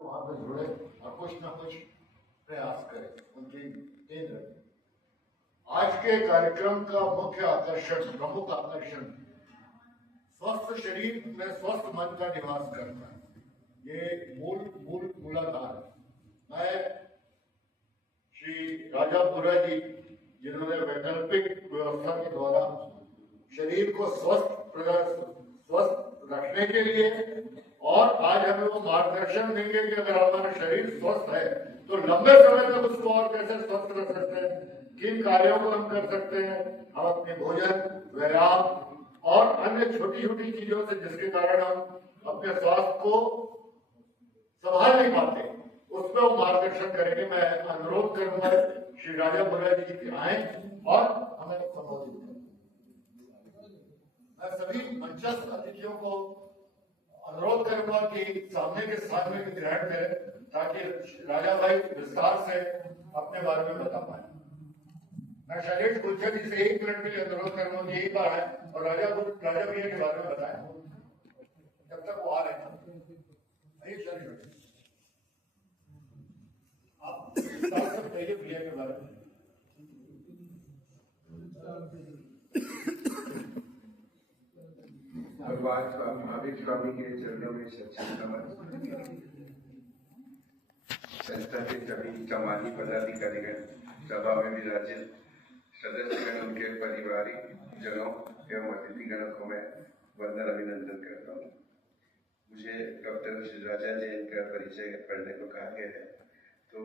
वहां पर जुड़े और कुछ न कुछ प्रयास करें उनकी केंद्र। आज के कार्यक्रम का मुख्य आकर्षण, प्रमुख आकर्षण स्वस्थ शरीर में स्वस्थ मन का निवास करना है। ये मूलाधार। मैं श्री राजा बुरा जी, जिन्होंने वैकल्पिक व्यवस्था के द्वारा शरीर को स्वस्थ रखने के लिए, और आज हमें वो मार्गदर्शन देंगे कि अगर हमारा शरीर स्वस्थ है तो लंबे समय तक उसको और कैसे स्वस्थ रख सकते हैं, किन कार्यों को हम कर सकते हैं। हम अपने भोजन, व्यायाम और अन्य छोटी छोटी चीजों से जिसके कारण हम अपने स्वास्थ्य को संभाल नहीं पाते, उस पर वो मार्गदर्शन करेंगे। मैं अनुरोध करूंगा श्री राजा बुरा जी आए और हमें संबोधित करें। मैं सभी मंचस्थ अतिथियों को अनुरोध करूंगा कि सामने के स्थान में ग्रहण करें, ताकि राजा भाई विस्तार से अपने बारे में बता पाए। मैं शैलेश गुलशन जी से 1 मिनट के लिए अनुरोध करूंगा कि एक बार आए और राजा भैया के बारे में बताएं, जब तक वो आ रहे हैं। शैलेश आप विस्तार से बताइए भैया के बारे में। भगवान महावीर स्वामी के चरणों में सच्ची नमन। संस्था के सभी सामाजिक पदाधिकारीगण, सभा में विराजित सदस्यगण, उनके पारिवारिक जनों एवं अतिथिगणों को मैं वंदन अभिनंदन करता हूँ। मुझे डॉक्टर श्री राजा जैन का परिचय पढ़ने को कहा गया है, तो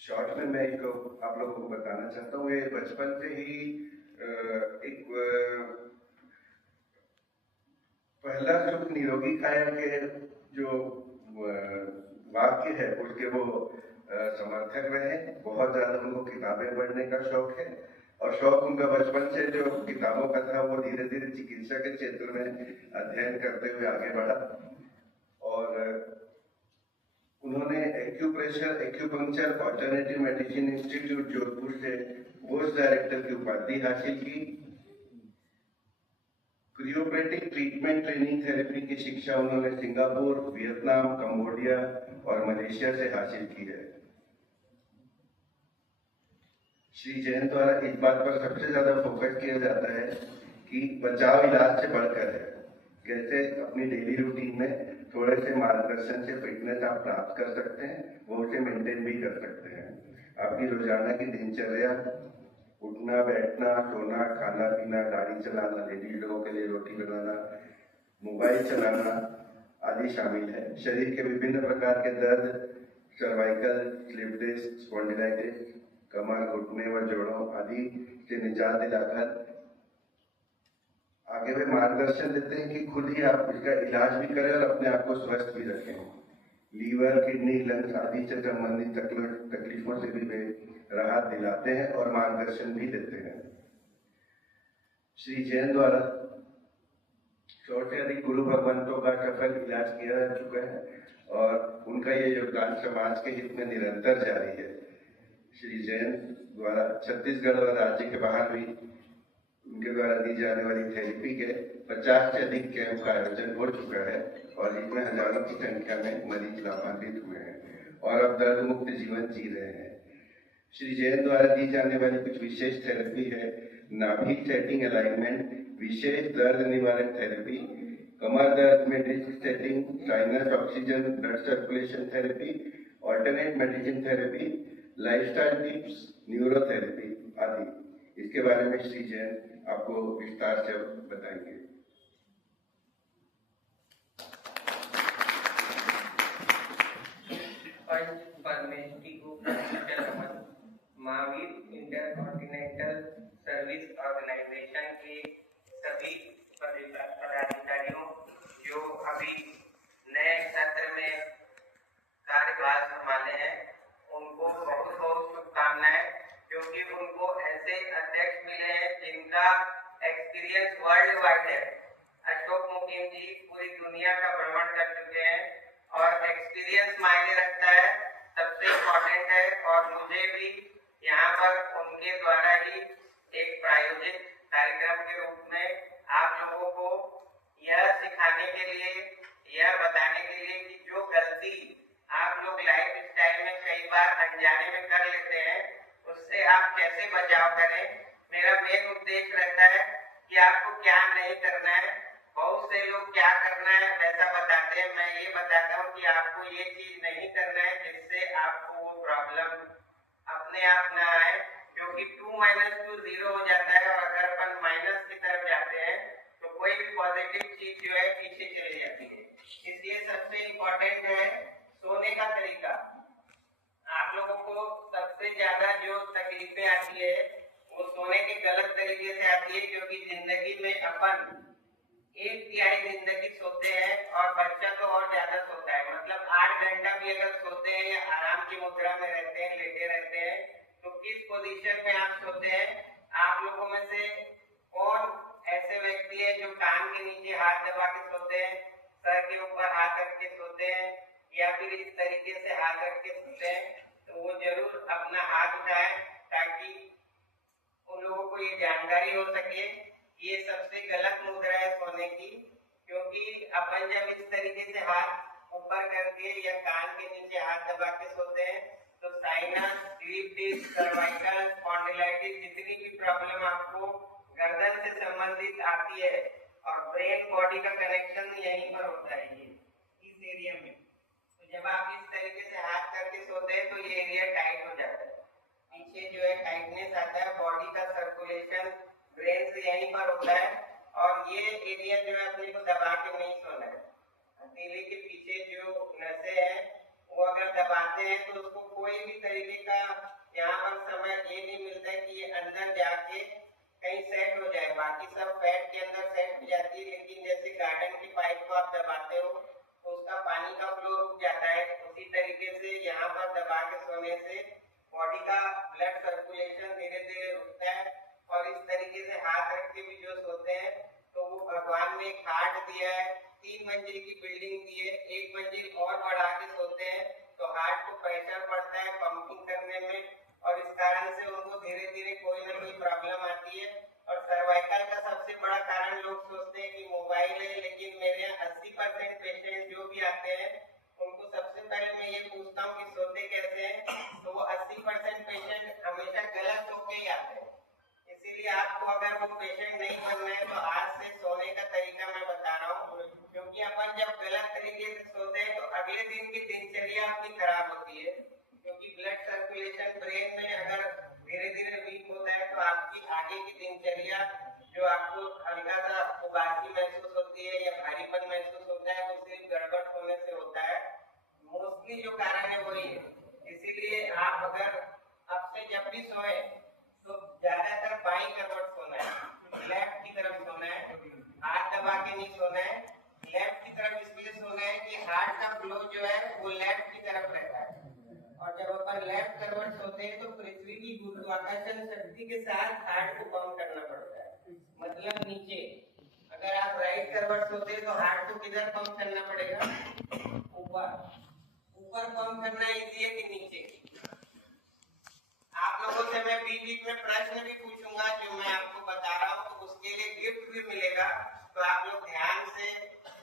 शॉर्ट में मैं इसको आप लोगों को बताना चाहता हूँ। ये बचपन से ही एक पहला सुख निरोगी काया के जो वाक्य है उसके वो समर्थक रहे। बहुत ज्यादा उनको किताबें पढ़ने का शौक है, और शौक उनका बचपन से जो किताबों का था वो धीरे धीरे चिकित्सा के क्षेत्र में अध्ययन करते हुए आगे बढ़ा। और उन्होंने acupressure, acupuncture, alternative medicine institute Jodhpur से पोस्ट डायरेक्टर की उपाधि हासिल की। क्रियोप्रेटिक ट्रीटमेंट ट्रेनिंग थेरेपी की शिक्षा उन्होंने सिंगापुर, वियतनाम, कंबोडिया और मलेशिया से हासिल की है। श्री जैन द्वारा इस बात पर सबसे ज्यादा फोकस किया जाता है कि बचाव इलाज से बढ़कर है। कैसे अपनी डेली रूटीन में थोड़े से मार्गदर्शन से फिटनेस आप प्राप्त कर सकते हैं, वो उसे मेंटेन भी कर सकते हैं। आपकी रोजाना की दिनचर्या, उठना, बैठना, सोना, खाना पीना, गाड़ी चलाना, लेडीज लोगों के लिए रोटी बनाना, मोबाइल चलाना आदि शामिल है। शरीर के विभिन्न प्रकार के दर्द, सर्वाइकल, स्लिप डिस्क, स्पॉन्डिलाइटिस, कमर, घुटने व जोड़ों आदि से निजात दिलाकर आगे वे मार्गदर्शन देते हैं कि खुद ही आप इसका इलाज भी करें और अपने आप को स्वस्थ भी रखें। लीवर, किडनी, लंग्स आदि से संबंधित तकलीफों से भी वे राहत दिलाते हैं और मार्गदर्शन भी देते हैं। श्री जैन द्वारा 100 से अधिक गुरु भगवंतों का सफल इलाज किया जा चुका है, और उनका ये योगदान समाज के हित में निरंतर जारी है। श्री जैन द्वारा छत्तीसगढ़ और राज्य के बाहर भी उनके द्वारा दी जाने वाली थेरेपी के 50 से अधिक कैंप का आयोजन हो चुका है, और इसमें हजारों की संख्या में मरीज लाभान्वित हुए हैं और अब दर्द मुक्त जीवन जी रहे हैं। श्री जैन द्वारा दी जाने वाली कुछ विशेष थेरेपी है: नाभि सेटिंग अलाइनमेंट, विशेष दर्द निवारक थेरेपी, कमर दर्द में disc setting, sinus oxygen blood circulation therapy, alternate medicine therapy, lifestyle tips, neurotherapy आदि। इसके बारे में श्री जैन आपको विस्तार से बताएंगे। महावीर इंटरकॉन्टिनेंटल सर्विस ऑर्गेनाइजेशन के सभी पदाधिकारियों जो अभी नए सत्र में कार्यभार संभाले हैं, उनको बहुत बहुत शुभकामनाएं, क्योंकि उनको ऐसे अध्यक्ष मिले हैं जिनका एक्सपीरियंस वर्ल्ड वाइड है। अशोक मुकीम जी पूरी दुनिया का भ्रमण कर चुके हैं, और एक्सपीरियंस मायने रखता है, सबसे इम्पोर्टेंट है। और मुझे भी यहाँ पर उनके द्वारा ही एक प्रायोजित कार्यक्रम के रूप में आप लोगों को यह सिखाने के लिए यह बताने के लिए कि जो गलती आप लोग लाइफ स्टाइल में कई बार अनजाने में कर लेते हैं, उससे आप कैसे बचाव करें। मेरा मेन उद्देश्य रहता है कि आपको क्या नहीं करना है। बहुत से लोग क्या करना है वैसा बताते हैं, मैं ये बताता हूँ कि आपको ये चीज नहीं करना है जिससे आपको वो प्रॉब्लम अपने आप ना आए, क्योंकि 2 - 2 0 हो जाता है और अगर अपन माइनस की तरफ जाते हैं तो कोई भी पॉजिटिव चीज जो है पीछे चली जाती है। इसलिए सबसे इम्पोर्टेंट है सोने का तरीका। आप लोगों को सबसे ज्यादा जो तकलीफें आती है वो सोने के गलत तरीके से आती है, क्योंकि जिंदगी में अपन 1/3 जिंदगी सोते हैं और बच्चा तो और ज्यादा सोता है। मतलब 8 घंटा भी अगर सोते हैं या आराम की मुद्रा में रहते हैं, लेटे रहते हैं, तो किस पोजीशन में आप सोते हैं। आप लोगों में से कौन ऐसे व्यक्ति है जो कान के नीचे हाथ दबा के सोते हैं, सर के ऊपर हाथ रख के सोते हैं, या फिर इस तरीके से हाथ रख के सोते हैं, तो वो जरूर अपना हाथ उठाएं ताकि उन लोगों को ये जानकारी हो सके। ये सबसे गलत मुद्रा है सोने की, क्योंकि अपन जब इस तरीके से हाथ ऊपर करके या कान के नीचे हाथ दबा के सोते हैं तो sinus, slip disc, cervical, spondylitis, जितनी भी प्रॉब्लम आपको गर्दन से संबंधित आती है, और ब्रेन बॉडी का कनेक्शन यहीं पर होता है, ये इस एरिया में। तो जब आप इस तरीके से हाथ करके सोते हैं तो ये एरिया टाइट हो जाता है, पीछे जो है टाइटनेस आता है, बॉडी का सर्कुलेशन ब्रेन से यहीं पर होता है। और ये एरिया जो है अपने को दबा के नहीं सोना है। हथेली के पीछे जो नसें हैं वो अगर दबाते हैं तो उसको कोई भी तरीके का यहाँ पर समय ये नहीं मिलता है कि ये अंदर जाके कहीं सेट हो जाए। बाकी सब फैट के अंदर सेट हो जाती है, लेकिन जैसे गार्डन की पाइप को आप दबाते हो तो उसका पानी का फ्लो रुक जाता है, उसी तरीके से यहाँ पर दबा के सोने से बॉडी का ब्लड सर्कुलेशन धीरे धीरे रुकता है। और इस तरीके से हाथ रख के भी जो सोते हैं तो वो भगवान ने एक हार्ट दिया है, 3 मंजिल की बिल्डिंग दी है, 1 मंजिल और बढ़ा के सोते हैं तो हार्ट को प्रेशर पड़ता है पंपिंग करने में, और इस कारण से उनको धीरे धीरे कोई ना कोई प्रॉब्लम आती है। और सर्वाइकल का सबसे बड़ा कारण लोग सोचते हैं कि मोबाइल है, लेकिन मेरे यहाँ 80% पेशेंट जो भी आते हैं उनको सबसे पहले मैं ये पूछता हूँ कि सोते कैसे हैं, तो वो 80% पेशेंट हमेशा गलत सो के ही आते हैं। इसीलिए आपको अगर वो पेशेंट नहीं बनना है तो आज से सोने का तरीका मैं बता रहा हूँ, क्योंकि अपन जब गलत तरीके से सोते हैं तो अगले दिन की दिनचर्या आपकी खराब होती है, क्योंकि ब्लड सर्कुलेशन ब्रेन में अगर धीरे धीरे वीक होता है तो आपकी आगे की दिनचर्या जो आपको हल्का सा उबासी महसूस होती है या भारीपन महसूस होता है वो सिर्फ गड़बड़ होने से होता है। मोस्टली जो कारण है वही है। इसीलिए आप अगर अब से जब भी सोए तो ज्यादातर बाईं करवट सोना है, लेफ्ट की तरफ सोना है, हाथ दबा के नहीं सोना है। लेफ्ट की तरफ इसलिए सोना है कि हार्ट का फ्लो जो है वो लेफ्ट की तरफ रहता है, और जब अपन लेफ्ट करवट सोते हैं तो पृथ्वी की गुरुत्वाकर्षण शक्ति के साथ हार्ट को पंप करना पड़ता है, मतलब नीचे। अगर आप राइट करवट सोते हैं तो हार्ट को किधर पंप करना पड़ेगा, ऊपर। ऊपर पंप करना इजी है कि नीचे। आप लोगों से मैं बीच बीच में प्रश्न भी पूछूंगा जो मैं आपको बता रहा हूँ, तो उसके लिए गिफ्ट भी मिलेगा, तो आप लोग ध्यान से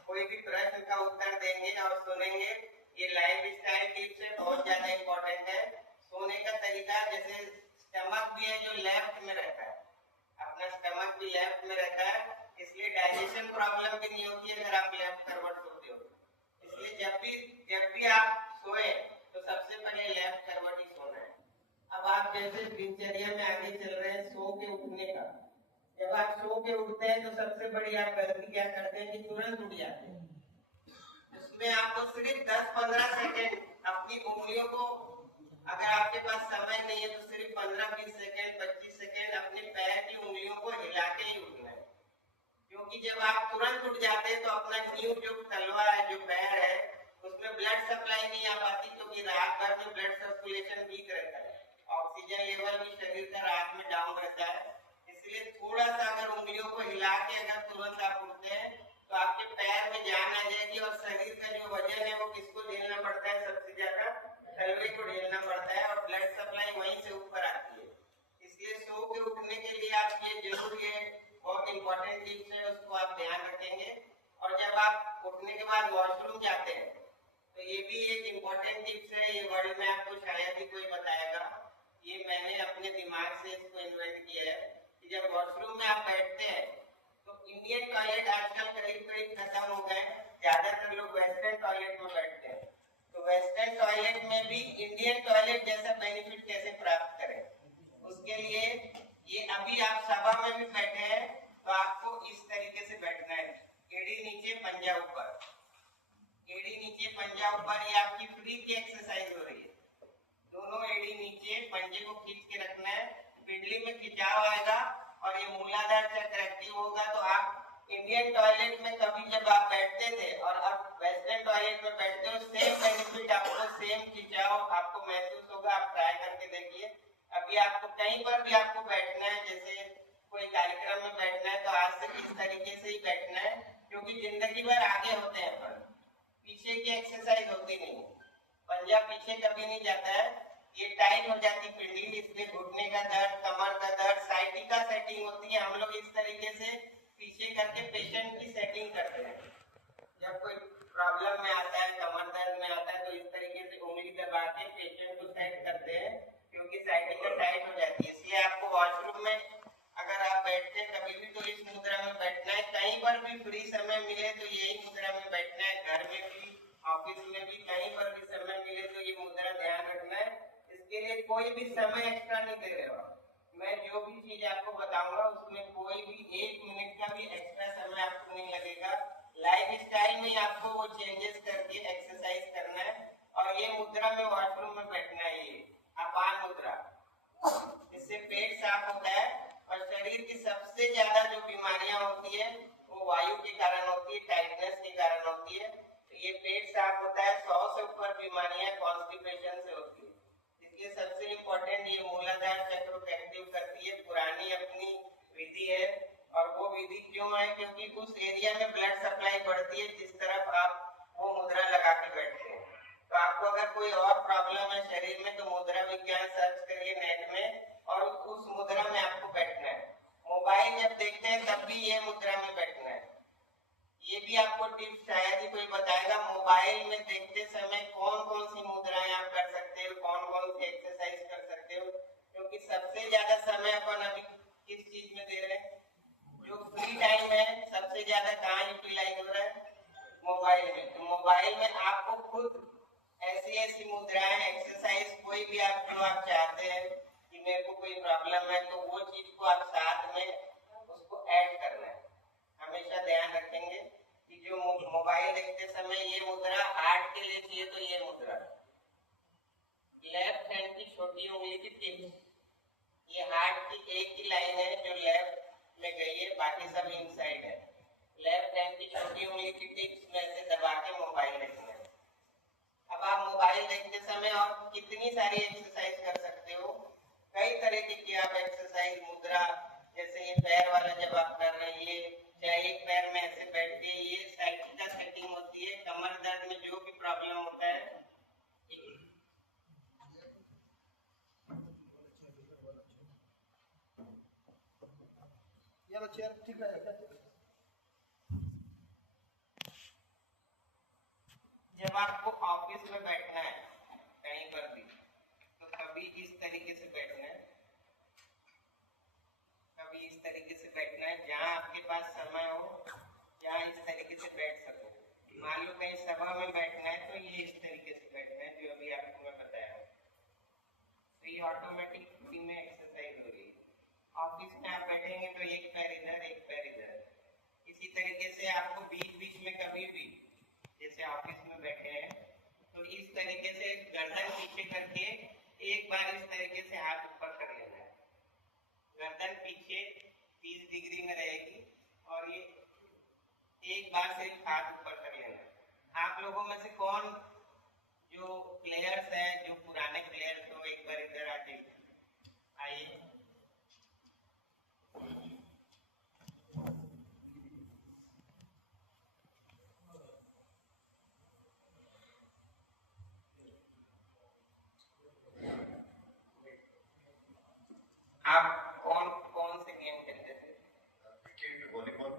कोई भी प्रश्न का उत्तर देंगे और सुनेंगे। ये लाइफ स्टाइल टिप्स है, बहुत ज्यादा इंपॉर्टेंट है। सोने का तरीका, जैसे स्टमक भी है जो लेफ्ट में रहता है, अपना स्टमक भी लेफ्ट में रहता है, इसलिए डाइजेशन प्रॉब्लम भी नहीं होती है अगर आप लेफ्ट करवट सोते हो। इसलिए जब भी आप सोए तो सबसे पहले लेफ्ट करवट ही सोना है। अब आप जैसे दिनचर्या में आगे चल रहे हैं सो के उठने का, जब आप सो के उठते हैं तो सबसे बड़ी आप गलती क्या करते हैं कि तुरंत उठ जाते हैं। उसमें आपको सिर्फ 10-15 सेकेंड अपनी उंगलियों को, अगर आपके पास समय नहीं है तो सिर्फ 15-20 सेकेंड 25 सेकेंड अपने पैर की उंगलियों को हिला के ही उठना है, क्योंकि जब आप तुरंत उठ जाते हैं तो अपना नींव जो तलवा है, जो पैर है, उसमें ब्लड सप्लाई नहीं आ पाती, क्योंकि रात भर में ब्लड सर्कुलेशन वीक रहता है, ऑक्सीजन लेवल भी शरीर का रात में डाउन रहता है। इसलिए थोड़ा सा अगर उंगलियों को हिला के अगर तुरंत आप उठते हैं तो आपके पैर में जान आ जाएगी, और शरीर का जो वजन है वो किसको झेलना पड़ता है, सबसे ज्यादा तलवे को झेलना पड़ता है, और ब्लड सप्लाई वहीं से ऊपर आती है। इसलिए सो के उठने के लिए आप ये जरूर, ये बहुत इंपॉर्टेंट टिप्स है, उसको आप ध्यान रखेंगे। और जब आप उठने के बाद वॉशरूम जाते हैं तो ये भी एक इम्पोर्टेंट टिप्स है। ये वर्ड में आपको शायद ही कोई बताएगा, ये मैंने अपने दिमाग से इसको इन्वेंट किया है कि जब वॉशरूम में आप बैठते हैं तो इंडियन टॉयलेट आजकल करीब करीब खत्म हो गए, ज्यादातर लोग वेस्टर्न टॉयलेट में बैठते हैं। तो वेस्टर्न टॉयलेट में भी इंडियन टॉयलेट जैसा बेनिफिट कैसे प्राप्त करें, उसके लिए ये अभी आप सभा में भी बैठे हैं तो आपको इस तरीके से बैठना है, एड़ी नीचे पंजा ऊपर, एड़ी नीचे पंजा ऊपर। ये आपकी फ्री की एक्सरसाइज हो रही है। दोनों एड़ी नीचे, पंजे को खींच के रखना है, पिंडली में खिंचाव आएगा और ये मूलाधार चक्र एक्टिव होगा। तो आप इंडियन टॉयलेट में कभी जब आप बैठते थे और अब वेस्टर्न टॉयलेट में बैठते हो, सेम बेनिफिट आपको, सेम खिंचाव आपको महसूस होगा। आप ट्राई करके देखिए। अभी आपको कहीं पर भी आपको बैठना है, जैसे कोई कार्यक्रम में बैठना है तो आज से इस तरीके से ही बैठना है, क्योंकि जिंदगी भर आगे होते हैं पर पीछे की एक्सरसाइज होती नहीं। पंजा पीछे कभी नहीं जाता है, ये टाइट हो जाती पिंडली, इसलिए घुटने का दर्द, कमर का दर्द, साइटिका सेटिंग होती है। हम लोग इस तरीके से पीछे करके पेशेंट की सेटिंग करते हैं। जब कोई प्रॉब्लम में आता है, कमर दर्द में आता है, तो इस तरीके से उंगली दबा के पेशेंट को सेट करते हैं, क्योंकि साइटिका टाइट हो जाती है। इसलिए आपको वॉशरूम में अगर आप बैठते हैं कभी भी तो इस मुद्रा में बैठना है। कहीं पर भी फ्री समय मिले तो यही मुद्रा में बैठना है। घर में भी, ऑफिस में भी, कहीं पर भी समय मिले तो ये मुद्रा ध्यान रखना है। इसके लिए कोई भी समय एक्स्ट्रा नहीं दे रहे हो। मैं जो भी चीज आपको बताऊंगा उसमें कोई भी 1 मिनट का भी एक्स्ट्रा समय आपको नहीं लगेगा। लाइफ स्टाइल में आपको वो चेंजेस करके एक्सरसाइज करना है और ये मुद्रा में वॉशरूम में बैठना है। ये अपान मुद्रा, इससे पेट साफ होता है और शरीर की सबसे ज्यादा जो बीमारियां होती है वो वायु के कारण होती है, टाइटनेस के कारण होती है। तो ये पेट साफ होता है। 100 से ऊपर बीमारियां कॉन्स्टिपेशन से होती है। इसलिए सबसे इम्पोर्टेंट ये मूलाधार चक्र को एक्टिव करती है। पुरानी अपनी विधि है और वो विधि क्यों है, क्योंकि उस एरिया में ब्लड सप्लाई बढ़ती है जिस तरफ आप वो मुद्रा लगा के बैठते हैं। तो आपको अगर कोई और प्रॉब्लम है शरीर में तो मुद्रा विज्ञान सर्च करिए नेट में और उस मुद्रा में आपको बैठना है। मोबाइल जब देखते हैं तब भी ये मुद्रा में बैठना है। ये भी आपको टिप्स शायद ही कोई बताएगा। मोबाइल में देखते समय कौन कौन सी मुद्राएं आप कर सकते हो, कौन कौन सी एक्सरसाइज कर सकते हो, क्योंकि सबसे ज्यादा समय अपन अभी किस चीज में दे रहे हैं, जो फ्री टाइम है सबसे ज्यादा कहाँ यूटिलाइज हो रहा है, मोबाइल में। तो मोबाइल में आपको खुद ऐसी ऐसी मुद्राएं, एक्सरसाइज, कोई भी आप जो आप चाहते हैं कि मेरे को कोई प्रॉब्लम है तो वो चीज को आप साथ में उसको ऐड करना है। हमेशा ध्यान रखेंगे कि जो मोबाइल देखते समय ये मुद्रा हार्ट के लिए चाहिए तो ये मुद्रा, लेफ्ट हैंड की छोटी उंगली की टिप्स, ये हार्ट की एक ही लाइन है जो लेफ्ट में गई है, बाकी सब इनसाइड है। लेफ्ट हैंड की छोटी उंगली की टिप्स में से दबा के मोबाइल देखना है। अब आप मोबाइल देखते समय और कितनी सारी एक्सरसाइज कर सकते हो, कई तरीके की आप एक्सरसाइज, मुद्रा, जैसे ये पैर वाला जब आप कर रहे हैं, ये चाहे एक पैर में ऐसे बैठ के, ये साइकिल सेटिंग होती है। कमर दर्द में जो भी प्रॉब्लम होता है, चेयर ठीक है। जब आपको ऑफिस में बैठना है कहीं पर भी तो कभी इस तरीके से बैठना है, कभी इस तरीके से बैठना है। जहाँ आपके पास समय हो, जहाँ इस तरीके से बैठ सको। मान लो कहीं सभा में बैठना है तो ये इस तरीके से बैठना है जो अभी आपको मैं बताया। तो ये ऑटोमेटिक फ्री में एक्सरसाइज हो रही है। ऑफिस में आप बैठेंगे तो एक पैर इधर, एक पैर इधर। इसी तरीके से आपको बीच बीच में कभी भी, जैसे ऑफिस में बैठे हैं तो इस तरीके से गर्दन पीछे करके एक बार इस तरीके से हाथ ऊपर कर लेना है। गर्दन पीछे 30 डिग्री में रहेगी और ये एक बार सिर्फ हाथ ऊपर कर लेना है। आप लोगों में से कौन जो प्लेयर्स हैं, जो पुराने प्लेयर्स, तो एक बार इधर आ जाइए, आइए। आप कौन कौन से गेम खेलते थे? Cricket, volleyball,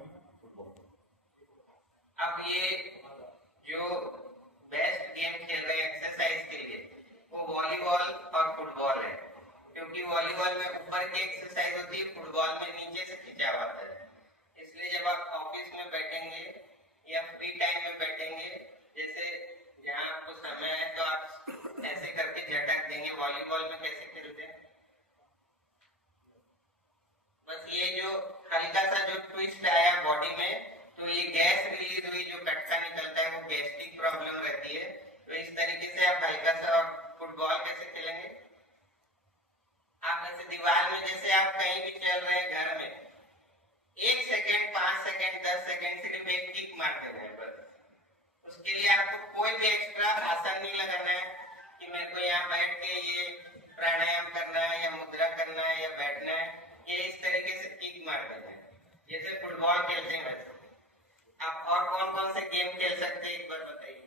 football. ये जो बेस्ट गेम खेल रहे हैं एक्सरसाइज के लिए वो वॉलीबॉल और फुटबॉल है, क्योंकि वॉलीबॉल में ऊपर की एक्सरसाइज होती है, फुटबॉल में नीचे से खिंचाव आता है। इसलिए जब आप ऑफिस में बैठेंगे या फ्री टाइम में बैठेंगे, जैसे जहाँ आपको समय है तो आप ऐसे करके झटक देंगे। वॉलीबॉल में कैसे खेलते हैं, बस ये जो हल्का सा जो ट्विस्ट आया बॉडी में, तो ये गैस रिलीज हुई, जो कटका निकलता है वो गैस्ट्रिक प्रॉब्लम रहती है। तो इस तरीके से आप हल्का सा फुटबॉल कैसे खेलेंगे, आप ऐसे दीवार में, जैसे आप कहीं भी चल रहे हैं घर में, 1 सेकेंड 5 सेकेंड 10 सेकेंड सिर्फ एक किक मारते हैं बस। उसके लिए आपको कोई भी एक्स्ट्रा आसन नहीं लगाना है कि मेरे को यहाँ बैठ के ये प्राणायाम करना है या मुद्रा करना है या बैठना है। ये इस तरीके से किक मारते हैं जैसे फुटबॉल खेलते हैं वैसे। आप और कौन कौन से गेम खेल सकते हैं एक बार बताइए,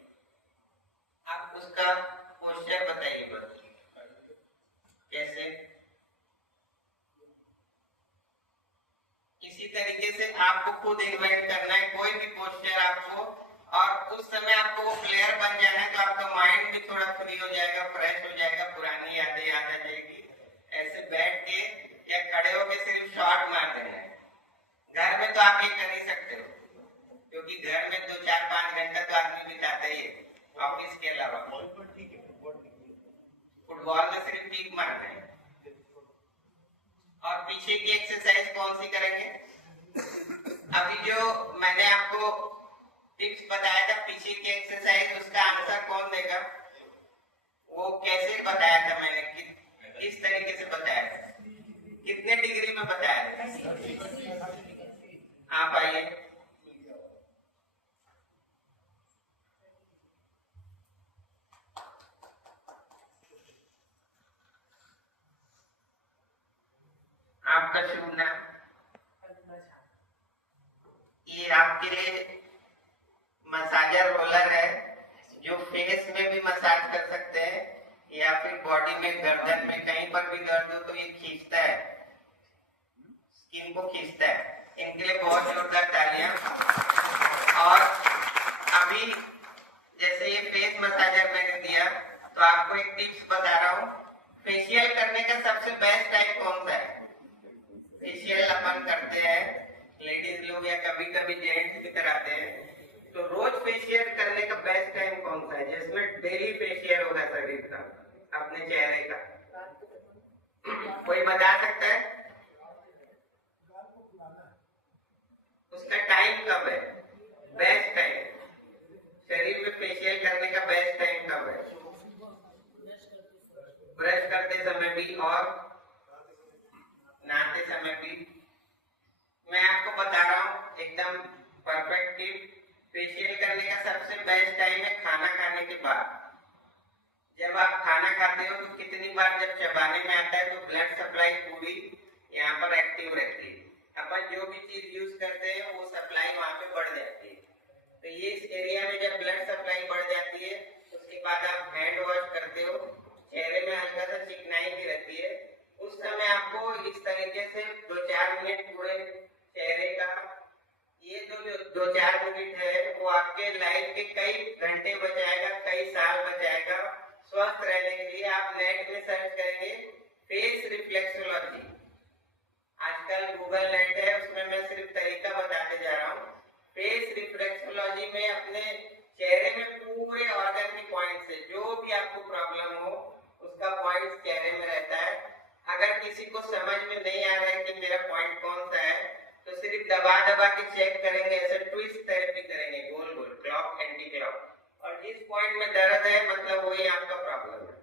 आप उसका पोस्चर बताइए बस कैसे। इसी तरीके से आपको खुद इन्वेंट करना है कोई भी पोस्चर आपको, और उस समय आपको वो प्लेयर बन जाना है, तो आपका माइंड भी थोड़ा फ्री हो जाएगा, फ्रेश हो जाएगा, पुरानी यादें याद आ जाएगी। ऐसे बैठ के या खड़े होके सिर्फ शॉट मारते हैं। घर में तो आप ये कर ही सकते हो, क्योंकि घर में 2 4 5 घंटा तो आदमी बिताता ही है ऑफिस के अलावा। फुटबॉल में सिर्फ किक मारते हैं। और पीछे की एक्सरसाइज कौन सी करेंगे, अभी जो मैंने आपको टिप्स बताया था पीछे की एक्सरसाइज, उसका आंसर कौन देगा, वो कैसे बताया था मैंने, किस तरीके से बताया था, कितने डिग्री में बताया था, आप आइए। आपका शुभ नाम, ये आपके लिए मसाजर रोलर है जो फेस में भी मसाज कर सकते हैं, या फिर बॉडी में, गर्दन में कहीं पर भी दर्द हो तो ये खींचता है, स्किन को खींचता है। इनके लिए बहुत जोरदार तालियां। और अभी जैसे ये फेस मसाजर मैंने दिया, तो आपको एक टिप्स बता रहा हूँ। फेशियल करने का सबसे बेस्ट टाइम कौन सा है, फेशियल अपन करते हैं लेडीज लोग या कभी कभी जेंट्स भी कराते हैं, तो रोज फेशियल करने का बेस्ट टाइम कौन सा है, जिसमें डेली फेशियल होगा शरीर का, अपने चेहरे का, कोई बता सकता है उसका टाइम कब है, बेस्ट टाइम शरीर में फेशियल करने का बेस्ट टाइम कब है, ब्रश करते समय भी और नहाते समय भी। मैं आपको बता रहा हूँ एकदम परफेक्ट टिप, फेशियल करने का सबसे बेस्ट टाइम है खाना खाने के बाद। जब आप खाना खाते हो तो कितनी बार जब चबाने में आता है तो ब्लड सप्लाई पूरी यहाँ पर एक्टिव रहती है, अपन जो भी चीज यूज करते हैं वो सप्लाई वहां पे बढ़ जाती है। तो ये इस एरिया में जब ब्लड सप्लाई बढ़ जाती है, उसके बाद आप हैंड वॉश करते हो, चेहरे में हल्का सा चिकनाई भी रहती है, उस समय आपको इस तरीके से 2-4 मिनट पूरे चेहरे का, ये जो 2-4 मिनट है वो आपके लाइफ के कई घंटे बचाएगा, कई साल बचाएगा। स्वस्थ रहने के लिए आप नेट में सर्च करेंगे फेस रिफ्लेक्सोलॉजी, आजकल गूगल नेट है, उसमें मैं सिर्फ तरीका बताते जा रहा हूँ। फेस रिफ्लेक्सोलॉजी में अपने चेहरे में पूरे ऑर्गन की पॉइंट से जो भी आपको प्रॉब्लम हो उसका पॉइंट चेहरे में रहता है। अगर किसी को समझ में नहीं आ रहा है कि मेरा पॉइंट कौन सा है, तो सिर्फ दबा दबा के चेक करेंगे, ऐसे ट्विस्ट थेरेपी करेंगे, गोल गोल, क्लॉक एंटी क्लॉक, और जिस पॉइंट में दर्द है मतलब वही आपका प्रॉब्लम है।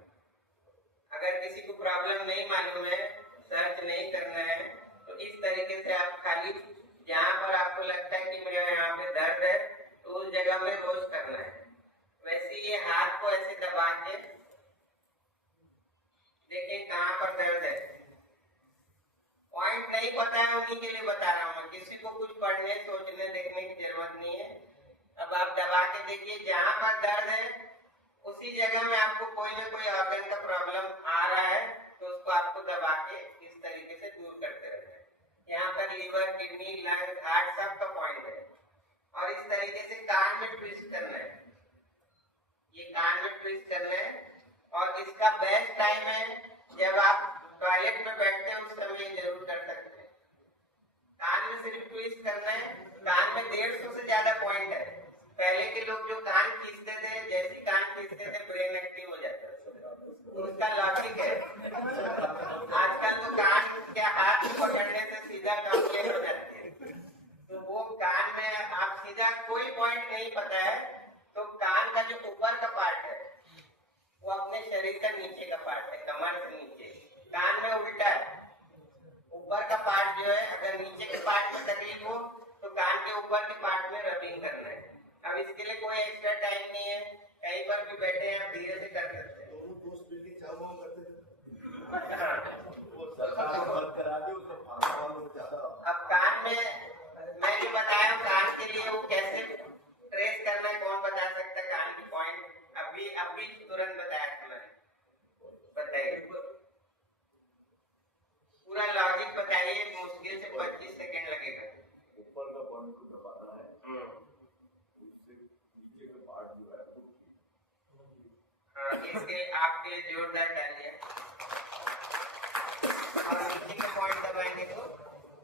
अगर किसी को प्रॉब्लम नहीं मालूम है, सर्च नहीं करना है, तो इस तरीके से आप खाली जहाँ पर आपको लगता है कि मेरे यहाँ पे दर्द है तो उस जगह में रोज करना है। वैसे ये हाथ को ऐसे दबा के देखें कहाँ पर दर्द है, पॉइंट नहीं पता है उन्हीं के लिए बता रहा हूँ मैं, किसी को कुछ पढ़ने सोचने देखने की जरूरत नहीं है। अब आप दबा के देखिए जहाँ पर दर्द है उसी जगह में आपको कोई ना कोई ऑर्गन का प्रॉब्लम आ रहा है, तो उसको आपको दबा के इस तरीके से दूर करते रहना है। यहाँ पर लीवर, किडनी, लंग, हार्ट सबका पॉइंट है। और इस तरीके से कान में ट्विस्ट करना है, ये कान में ट्विस्ट करना है। और इसका बेस्ट टाइम है जब आप टॉयलेट में बैठते हैं, उस समय जरूर कर सकते हैं। कान में सिर्फ ट्विस्ट करना है। कान में 150 से ज्यादा पॉइंट है। पहले के लोग जो कान खींचते थे, जैसे कान खींचते थे ब्रेन एक्टिव हो जाता है, तो उसका लॉजिक है। आजकल तो कान के हाथ में पकड़ने से सीधा कंप्लेन हो जाती है, तो वो कान में आप सीधा कोई पॉइंट नहीं पता है, तो कान का जो ऊपर का पार्ट है वो अपने शरीर का नीचे का पार्ट है, कमर से नीचे। कान में उल्टा है, ऊपर का पार्ट जो है, अगर नीचे के पार्ट में तकलीफ हो तो कान के ऊपर के पार्ट में रबिंग करना है। अब इसके लिए कोई एक्स्ट्रा टाइम नहीं है, कहीं पर भी बैठे हैं, आप धीरे से कर सकते हैं। अब कान में मैं जो बताया हूँ, कान के लिए वो कैसे ट्रेस करना है, कौन बता सकता है कान की पॉइंट? अभी तुरंत बताया था मैंने, बताइए पूरा लॉजिक बताइए। मुश्किल से 25 सेकंड लगेगा। ऊपर का पॉइंट को दबाना है, उससे नीचे का पार्ट जो है वो, हाँ, इसके आपके जोरदार डालिए। और नीचे का पॉइंट दबाएंगे तो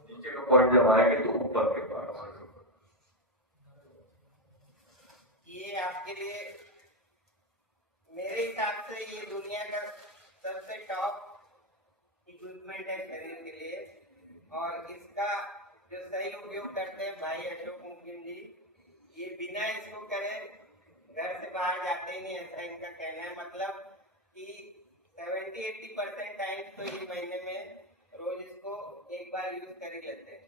नीचे का पॉइंट दबाएंगे तो ऊपर के पार्ट। ये आपके लिए मेरे हिसाब से ये दुनिया का सबसे टॉप इक्विपमेंट है शरीर के लिए। और इसका जो सही उपयोग करते हैं भाई अशोक मुकिम जी, ये बिना इसको करे घर से बाहर जाते ही नहीं, ऐसा इनका कहना है। मतलब कि 70-80% टाइम तो ये महीने में रोज इसको एक बार यूज कर ही लेते हैं।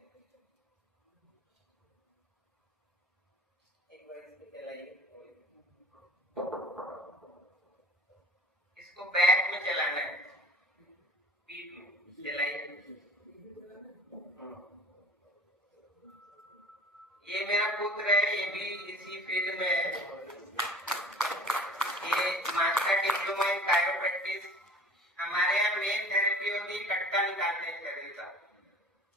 एक बार इसको चलाइए, इसको बैक में चलाना है, पीठ में चलाइए। ये मेरा पुत्र है, ये भी इसी फील्ड में है। ये मास्टर डिप्लोमा इन कायरोप्रैक्टिस। हमारे यहाँ मेन थेरेपी होती है, कटका निकालते हैं शरीर का,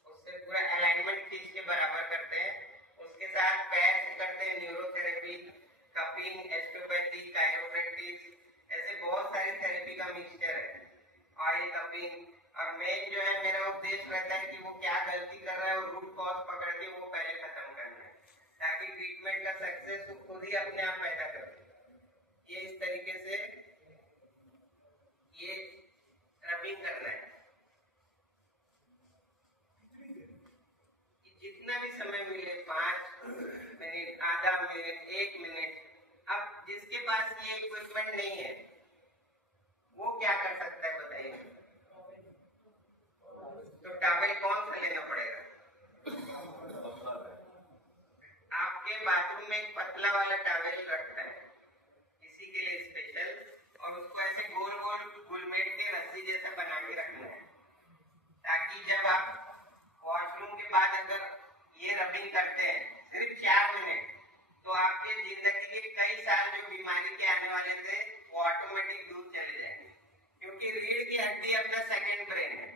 उससे पूरा अलाइनमेंट खींच के बराबर करते हैं। उसके साथ पैर से करते हैं न्यूरोथेरेपी, कपिंग, एस्ट्रोपैथी, कायरोप्रैक्टिस, ऐसे बहुत सारी थेरेपी का मिक्सचर है, ऑयल कपिंग। और मेन जो है, मेरा उद्देश्य रहता है कि वो क्या गलती कर रहा है और रूट कॉज पकड़ के वो पहले खत्म करना है, ताकि ट्रीटमेंट का सक्सेस खुद ही अपने आप पैदा कर। ये इस तरीके से ये रबिंग करना है। जितना भी समय मिले, 5 मिनट, आधा मिनट, 1 मिनट। अब जिसके पास ये इक्विपमेंट नहीं है वो क्या कर सकता है बताइए? तो टॉवेल कौन सा लेना पड़ेगा? आपके बाथरूम में एक पतला वाला टॉवेल रखता है इसी के लिए स्पेशल, और उसको ऐसे गोल गोल गुलमेट के रस्सी जैसा बना के रखना है, ताकि जब आप वॉशरूम के बाद अगर ये रबिंग करते हैं सिर्फ 4 मिनट, तो आपके जिंदगी के कई साल जो बीमारी के आने वाले थे वो ऑटोमेटिक दूर चले जाएंगे, क्योंकि रीढ़ की हड्डी अपना सेकंड ब्रेन है।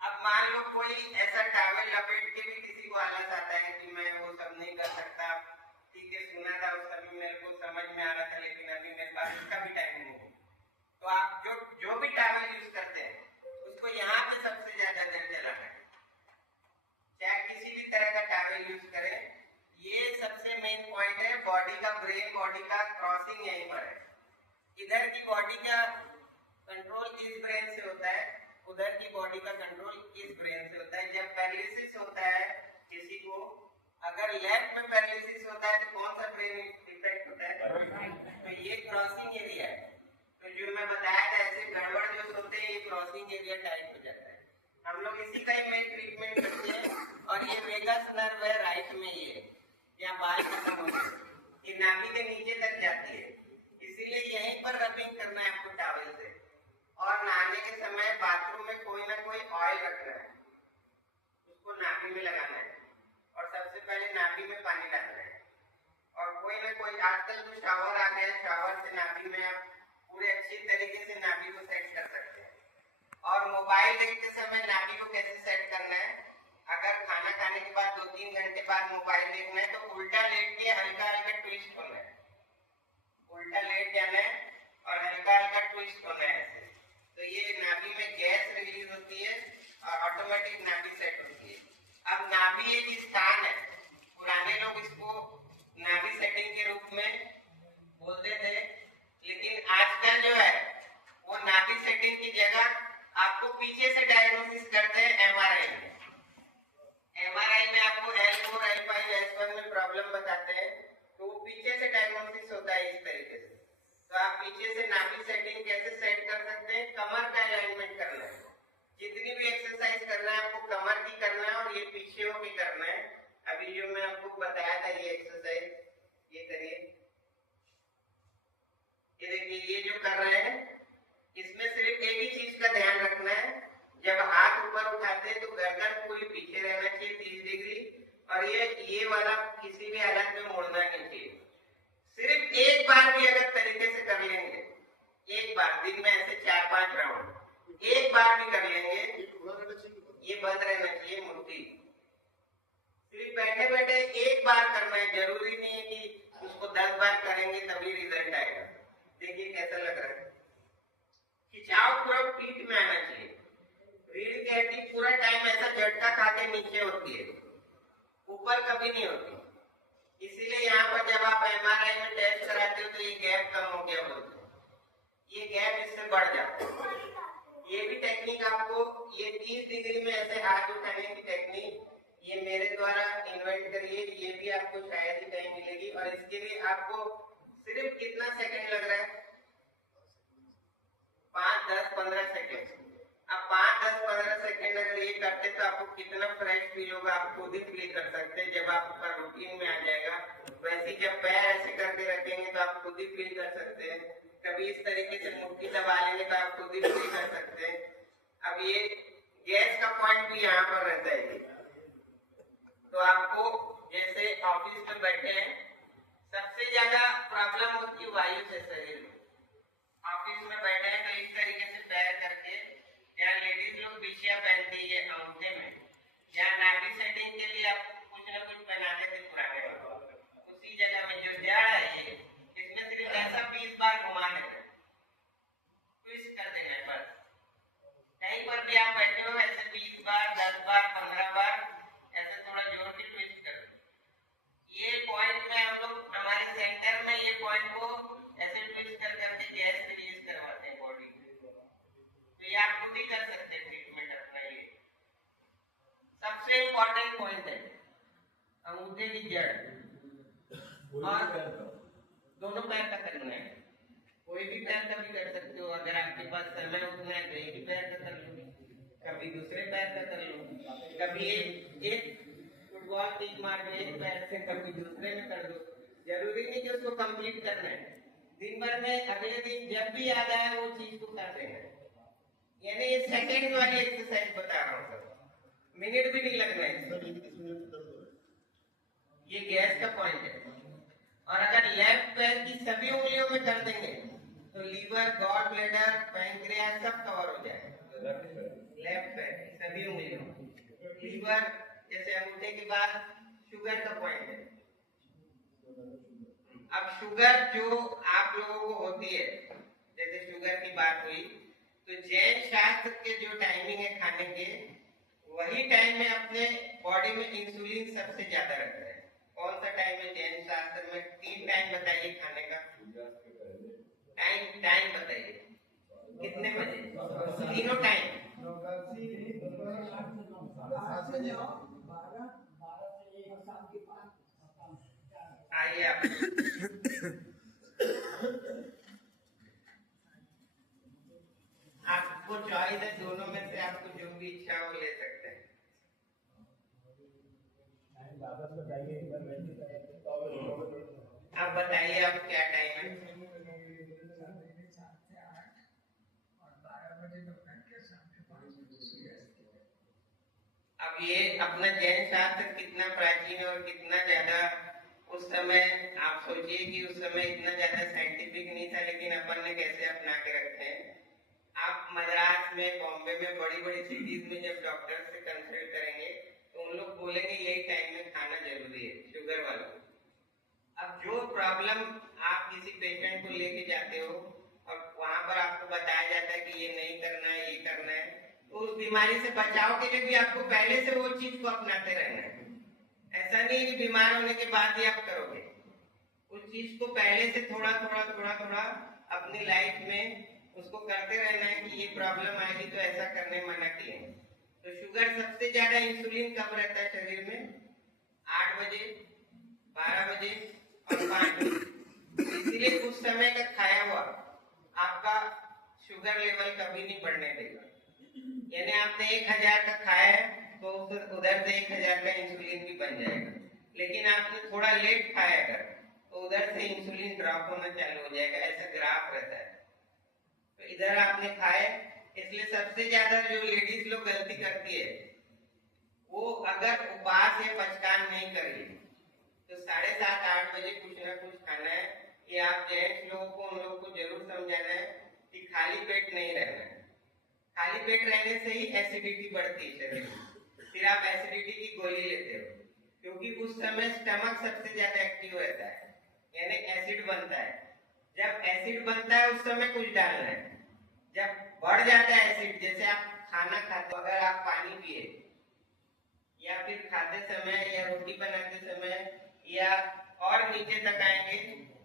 अब मान लो कोई ऐसा टॉवेल लपेट के भी किसी को आलस आता है कि मैं वो सब नहीं कर सकता, ठीक है, सुना था उस समय मेरे को समझ में आ रहा था, लेकिन अभी मेरे पास उसका भी टाइम नहीं है, तो आप जो भी टॉवेल यूज करते हैं उसको यहाँ पे सबसे ज्यादा देर चलाना है, चाहे किसी भी तरह का टॉवेल यूज करें। ये सबसे मेन पॉइंट है। बॉडी का, ब्रेन बॉडी का क्रॉसिंग यहीं पर है। इधर की बॉडी का कंट्रोल इस ब्रेन से होता है, उधर की बॉडी का कंट्रोल इस ब्रेन से होता है। जब पैरालिसिस होता है किसी को, अगर लेफ्ट में पैरालिसिस होता है तो कौन सा ब्रेन इफेक्ट होता है? तो ये क्रॉसिंग एरिया है। तो जो मैं बताया था, ऐसे गड़बड़ जो होते हैं, ये क्रॉसिंग एरिया टाइट हो जाता है। हम लोग इसी का ही में ट्रीटमेंट करते हैं। और ये वेगस नर्व है राइट में, ये यहाँ बाल खत्म होते हैं, ये नाभि के नीचे तक जाती है, इसीलिए यहीं पर रबिंग करना है आपको टॉवेल से। और नहाने के समय बाथरूम में कोई ना कोई ऑयल रखना है, उसको नाभि में लगाना है, और सबसे पहले नाभि में पानी डालना है। और कोई ना कोई, आजकल तो शावर आ गया, शावर से नाभि में आप पूरे अच्छी तरीके से नाभि को सेट कर सकते हैं। और मोबाइल देखते समय नाभि को कैसे सेट करना है, अगर खाना खाने के बाद 2-3 घंटे बाद मोबाइल देखना है तो उल्टा लेट के हल्का हल्का ट्विस्ट होना है, उल्टा लेट जाना है और हल्का हल्का ट्विस्ट होना है ऐसे। तो ये नाभि में गैस रिलीज होती है और ऑटोमेटिक नाभि सेट होती है। अब नाभि एक स्थान है, पुराने लोग इसको नाभि सेटिंग के रूप में बोलते थे, लेकिन आजकल जो है वो नाभि सेटिंग की जगह आपको पीछे से डायग्नोसिस करते हैं एमआरआई में। एमआरआई में आपको L4, L5, S1 में प्रॉब्लम बताते हैं, तो वो पीछे से डायग्नोसिस होता है इस तरीके से। तो आप पीछे से नाभि सेटिंग कैसे सेट कर सकते हैं? कमर का अलाइनमेंट करना है, जितनी भी एक्सरसाइज करना है आपको कमर की करना है और ये पीछे होके करना है। अभी जो मैं आपको बताया था ये एक्सरसाइज, ये करिए, ये देखिए, ये जो कर रहे हैं इसमें सिर्फ एक ही चीज का ध्यान रखना है, जब हाथ ऊपर उठाते हैं तो गर्दन पूरी पीछे रहना चाहिए 30 डिग्री, और ये वाला किसी भी हालत में मुड़ना नहीं चाहिए। सिर्फ एक बार भी अगर तरीके से कर लेंगे, एक बार दिन में ऐसे 4-5 राउंड एक बार भी कर लेंगे, ये बंद रहना चाहिए मुट्ठी। सिर्फ बैठे बैठे एक बार करना है, जरूरी नहीं है कि उसको 10 बार करेंगे तभी रिजल्ट आएगा। देखिए कैसा लग रहा है, खिंचाव पूरा पीठ में आना चाहिए, रीढ़ की हड्डी पूरा टाइम ऐसा झटका खा के नीचे होती है, ऊपर कभी नहीं होती। इसीलिए यहाँ पर जब आप एमआरआई में टेस्ट कराते हो तो ये गैप कम हो गया बोलते हैं, ये गैप इससे बढ़ जाता है। ये भी टेक्निक आपको, ये 30 डिग्री में ऐसे हाथ उठाने की टेक्निक ये मेरे द्वारा इन्वेंट करिए, ये भी आपको शायद ही कहीं मिलेगी। और इसके लिए आपको सिर्फ कितना सेकंड लग रहा है? 5, 10, 15 सेकंड। अब 5, 10, 15 सेकंड अगर ये करते तो आपको कितना फ्रेश फील होगा, आप खुद ही फील कर सकते हैं जब आपका रूटीन में आ जाएगा। वैसे जब पैर ऐसे करके रखेंगे तो आप खुद ही फील कर सकते हैं, कभी इस तरीके से मुट्ठी दबा लेंगे तो आप खुद ही फील कर सकते हैं। अब ये गैस का पॉइंट भी यहाँ पर रहता है, तो आपको जैसे ऑफिस में बैठे हैं, सबसे ज्यादा प्रॉब्लम होती है वायु से शरीर में। ऑफिस में बैठे हैं तो इस तरीके से पैर करके, या लेडीज लोग बिछिया पहनती है अंगूठे में, या नाभि सेटिंग के लिए आप कुछ ना कुछ पहनाते थे पुराने लोग, उसी जगह में जो जड़ है ये, इसमें सिर्फ ऐसा 20 बार घुमा देना, ट्विस्ट कर देना है बस। कहीं पर भी आप बैठे हो ऐसे 20 बार, 10 बार, 15 बार ऐसे थोड़ा जोर की ट्विस्ट कर दो। ये पॉइंट में हम लोग हमारे सेंटर में ये पॉइंट को ऐसे ट्विस्ट कर करके गैस रिलीज करवाते हैं बॉडी में। तो ये आप खुद ही कर सकते हैं ट्रीटमेंट अपना। ये सबसे इम्पोर्टेंट पॉइंट है, अंगूठे की जड़ और दोनों पैर का करना है। कोई भी पैर का भी कर सकते हो, अगर आपके पास समय उतना है तो एक ही पैर का कर लो, कभी दूसरे पैर का कर लो, कभी एक फुटबॉल किक मार के एक पैर से कभी दूसरे में कर दो। जरूरी नहीं कि उसको कंप्लीट करना है, दिन भर में अगले दिन जब भी याद आए वो चीज को कर देना है। यानी ये सेकंड वाली एक्सरसाइज बता रहा हूँ सर, मिनट भी नहीं लगना है। ये गैस का पॉइंट है। और अगर लेफ्ट पैर की सभी उंगलियों में कर देंगे तो लीवर, गॉल ब्लैडर, पैंक्रियास सब कवर हो जाएगा। लेफ्ट पैर की सभी उंगलियों में, लीवर जैसे अंगूठे के बाद शुगर का पॉइंट है। अब शुगर जो आप लोगों को होती है, जैसे शुगर की बात हुई, तो जैन शास्त्र के जो टाइमिंग है खाने के, वही टाइम में अपने बॉडी में इंसुलिन सबसे ज्यादा रखता है। कौन सा टाइम है जैन शास्त्र में? 3 टाइम बताइए खाने का, टाइम बताइए कितने बजे? तीनों टाइम आइए आप। आपको चॉइस है दोनों में से, आपको जो भी इच्छा हो ले सकते हैं। आप बताइए आप क्या टाइम है? अब ये अपना जैन शास्त्र कितना प्राचीन और कितना ज्यादा, उस समय आप सोचिए कि उस समय इतना ज्यादा साइंटिफिक नहीं था, लेकिन अपन ने कैसे अपना के रखे हैं। आप मद्रास में, बॉम्बे में, बड़ी बड़ी सिटीज में जब डॉक्टर से कंसल्ट करेंगे तो उन लोग बोलेंगे यही टाइम में खाना जरूरी है, शुगर वालों को। अब जो प्रॉब्लम आप किसी पेशेंट को लेके जाते हो और वहां पर आपको बताया जाता है कि ये नहीं करना है, ये करना है, तो उस बीमारी से बचाव के लिए भी आपको पहले से वो चीज को अपनाते रहना है। ऐसा नहीं है कि बीमार होने के बाद ही आप करोगे, उस चीज को पहले से थोड़ा थोड़ा अपनी लाइफ में उसको करते रहना है कि ये प्रॉब्लम आएगी तो ऐसा करने मना किए। तो शुगर सबसे ज्यादा इंसुलिन कब रहता है शरीर में? 8 बजे, 12 बजे और 5 बजे। इसीलिए उस समय का खाया हुआ आपका शुगर लेवल कभी नहीं बढ़ने देगा। यानी आपने 1000 का खाया है तो उधर से 1000 का इंसुलिन भी बन जाएगा, लेकिन आपने थोड़ा लेट खाया अगर तो उधर से इंसुलिन ड्रॉप होना चालू हो जाएगा। ऐसा ग्राफ रहता है। तो इधर आपने खाए, इसलिए सबसे ज्यादा जो लेडीज लोग गलती करती है वो अगर उपवास या पचकान नहीं करेगी तो 7:30-8 बजे कुछ ना कुछ खाना है। ये आप जेंट्स लोगों को उन लोगों को जरूर समझाना है कि खाली पेट नहीं रहना है। खाली पेट रहने से ही एसिडिटी बढ़ती है शरीर में, फिर आप एसिडिटी की गोली लेते हो, क्योंकि उस समय स्टमक सबसे ज्यादा एक्टिव रहता है, यानी एसिड बनता है। जब एसिड बनता है उस समय कुछ डालना है। जब बढ़ जाता है एसिड, जैसे आप खाना खाते हो, अगर आप पानी पिए या फिर खाते समय या रोटी बनाते समय या और नीचे तक आएंगे,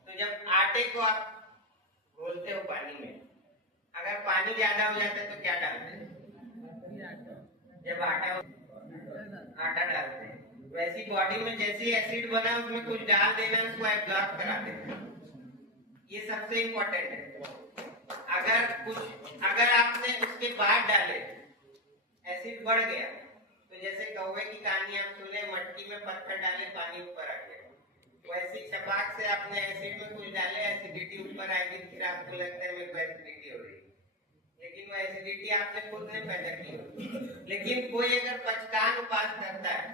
तो जब आटे को आप घोलते हो पानी में, अगर पानी ज्यादा हो जाता है तो क्या डालते हैं? जब आटा डालते हैं, वैसी बॉडी में जैसी एसिड बना उसमें कुछ डाल देना, उसको एब्जॉर्ब करा देना। ये सबसे इम्पोर्टेंट है। अगर आपने उसके बाद डाले, एसिड बढ़ गया, तो जैसे कौवे की कहानी आप सुने, मटकी में पत्थर डाले पानी ऊपर आ गया, वैसे छपाक से आपने एसिड में कुछ डाले, एसिडिटी ऊपर आएगी, फिर आपको लगता है मेरे को एसिडिटी हो रही है, लेकिन वो एसिडिटी आपने खुद ने पैदा की होगी। लेकिन कोई अगर पचकान उपास करता है,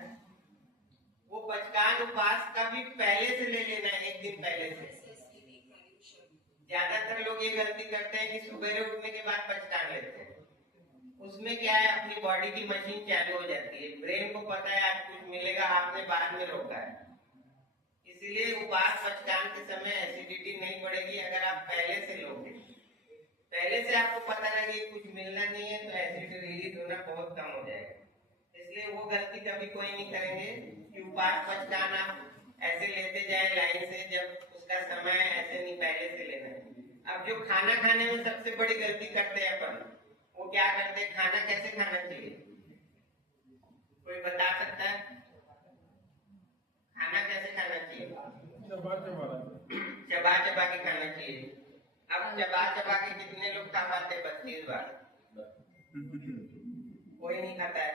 वो पचकान उपास का भी पहले से ले लेना है, 1 दिन पहले से। ज्यादातर लोग ये गलती करते हैं कि सुबह उठने के बाद पचकान लेते हैं। उसमें क्या है, अपनी बॉडी की मशीन चालू हो जाती है, ब्रेन को पता है आज कुछ मिलेगा, आपने बाद में रोका है। इसीलिए उपवास पचकान के समय एसिडिटी नहीं बढ़ेगी अगर आप पहले से लोगे। पहले से आपको पता लगे कुछ मिलना नहीं है तो एसिड रिलीज होना बहुत कम हो जाएगा। इसलिए वो गलती कभी कोई नहीं करेंगे कि उपवास पचकान आप ऐसे लेते जाए लाइन से, जब उसका समय ऐसे नहीं, पहले से लेना है। अब जो खाना खाने में सबसे बड़ी गलती करते हैं अपन, वो क्या करते हैं, खाना कैसे खाना चाहिए? कोई बता सकता है खाना कैसे खाना चाहिए? चबा चबा के खाना चाहिए। अब चबा चबा के कितने लोग खा पाते हैं? 32 बार। कोई नहीं खाता है।